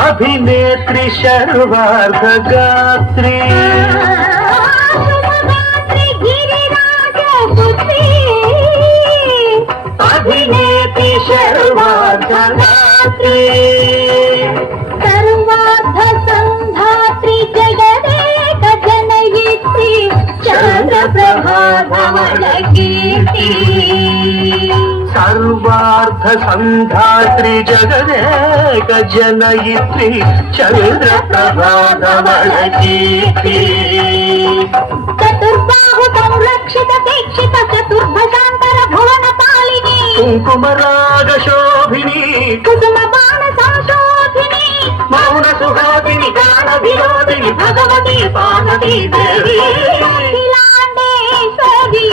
अभिनेत्री शर्वार्ध गात्री अभिनेत्री शर्वार्ध गात्री सर्वार्ध संधात्री जगदेक जनयित्री चंद्रप्रभा धवल कीर्ति सर्वार्थ संधात्री जगदेक जनयित्री चंद्रप्रभा धवल कीर्ति चतुर्बाहु संरक्षित दीक्षित चतुर्भुजांतर भुवन पालिनी कुंकुमराग शोभिनी कुसुम बाण संशोभिनी मौन सुहासिनी गान विनोदिनी भगवती पार्वती देवी अखिलांडेश्वरी